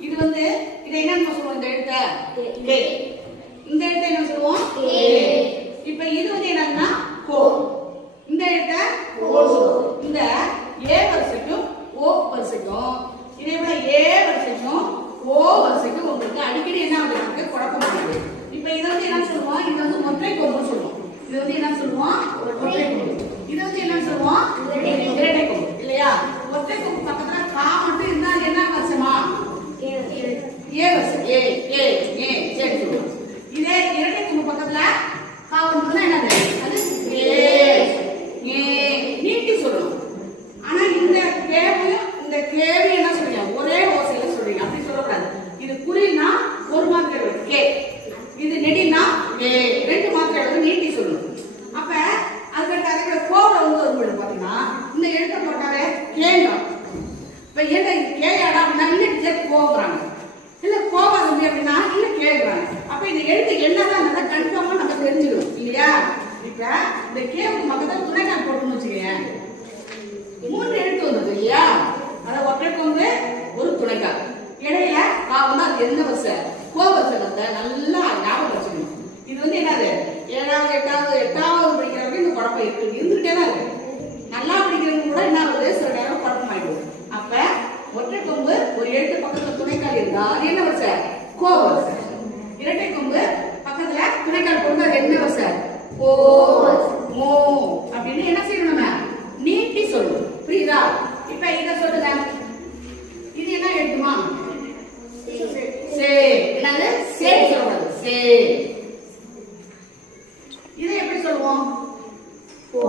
இது வந்து இதை என்னன்னு சொல்லுவோம் இந்த எழுத்த. இந்த எழுத்தை என்ன சொல்லுவோம்? இப்ப இது வந்து என்னன்னா கோ. இந்த எழுத்த இந்த ஏ வரிசைக்கும் ஓ வரிசைக்கும் இதே போல ஏ வரிசைக்கும் ஓ வரிசைக்கும் உங்களுக்கு அடிக்கடி என்ன நமக்கு குழப்பம் இப்ப இதை வந்து என்ன சொல்லுவோம் இது வந்து ஒற்றை கொம்புன்னு சொல்லுவோம் இது வந்து என்ன சொல்லுவோம் ஒற்றை கொம்பு இது வந்து என்ன சொல்லுவோம் இரட்டை கொம்பு இல்லையா ஒற்றை கொம்பு பக்கத்துல கா மட்டும் இருந்தா அது என்ன வரிசைமா ஏ வரிசை ஏ ஏ ஏ சரி இதே இரட்டை கொம்பு பக்கத்துல கா மட்டும் என்னது? அது ஏ ஏ நீட்டி சொல்லணும். ஆனா இந்த கேவு இந்த கேவி என்ன சொல்றீங்க ஒரே ஓசையில சொல்றீங்க அப்படி சொல்லக்கூடாது இது குறினா ஒரு மாத்திரை வரும் கே இது நெடினா ஏ ரெண்டு மாத்திரை வந்து நீட்டி சொல்லணும் அப்ப அதுக்கு அதுக்கு கோவில் வந்து வரும்போது பாத்தீங்கன்னா இந்த எழுத்தை போட்டாலே கேங்க இப்ப ஏன்டா இது கேயாடா அப்படின்னா இல்ல டீச்சர் கோவறாங்க இல்ல கோவாதம்பி அப்படின்னா இல்ல கேக்குறாங்க அப்ப இந்த எழுத்து என்னதான் நல்லா கன்ஃபார்மா நம்ம தெரிஞ்சிடும். இல்லையா? இப்ப இந்த கேவுக்கு பக்கத்துல துணைக்கால் போட்டுன்னு வச்சுக்கேன் மூன்று எழுத்து வந்தது இல்லையா? அத ஒற்றை கொம்பு ஒரு துணைக்கால். இடையில பாவம் தான் அது எந்த வச கோ வந்த நல்லா ஞாபகம் வச்சுக்கணும். இது வந்து என்னது? ஏழாவது எட்டாவது எட்டாவது படிக்கிறவங்க இந்த குழப்பம் இருக்கு. இருந்துகிட்டே தான் இருக்கு. நல்லா படிக்கிறவங்க கூட என்ன ஆகுது? சில நேரம் குழப்பம் ஆயிடுது அப்ப ஒற்றை கொம்பு ஒரு எழுத்து பக்கத்துல துணைக்கால் இருந்தா அது என்ன வரிசை சார். இரட்டை கொம்பு பக்கத்துல துணைக்கால் போட்டு அது என்ன வரிசை ஓ மோ அப்படின்னு என்ன செய்யணும் நம்ம நீட்டி சொல்லணும். புரியுதா? இப்ப இத சொல்லுங்க. இது என்ன எழுத்துமா சே. என்னது? சே சொல்லக்கூடாது சே. இதை எப்படி சொல்லுவோம்? ஓ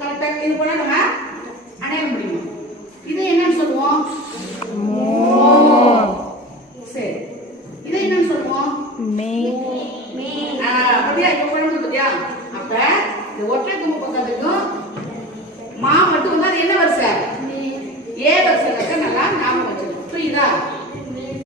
கரெக்டா இது போல நம்ம அடைய முடியும். இது என்னன்னு சொல்லுவோம்? அப்படியே கும்பு பக்கம் இருக்கும் மா மட்டும் வந்து அது என்ன வரிசை? ஏ வரிசை நல்லா ஞாபகம் வச்சுக்கணும். புரியுதா?